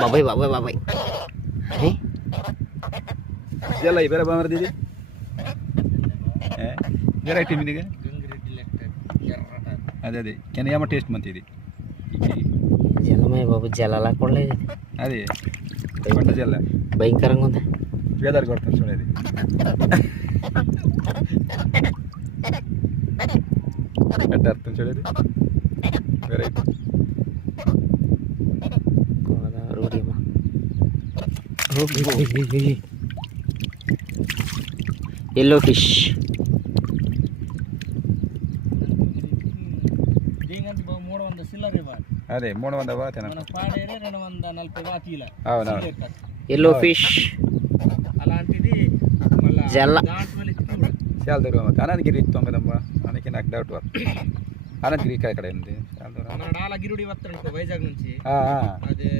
బాబాయ్ బాబాయ్ బాబాయ్ జల్ల ಬೇರೆ ಬಾಮರ್ದಿ ఇది వెరైటీ మీదిగా అదే కెన్ ఏమో టేస్ట్ మంచి ఇది జలమే బాబు జలలా కొడలేదు అది పంట జల్ల భయంకరంగా ఉంది వేదాలు కొడతాను చూడేది ఎట్ట అర్థం చూడేది వెరైటీ ఎల్లో ఫిష్ అదే 300 బాగా అవునవును ఎల్లో ఫిష్ అలాంటిది జల్ల చాలా దూరం అనంతగిరి ఇస్తాం కదమ్మా అందుకే నాకు డౌట్ అనంతగిరి ఇక్కడ ఉంది గిరుడి వస్తాడు వైజాగ్ నుంచి ఆ, అదే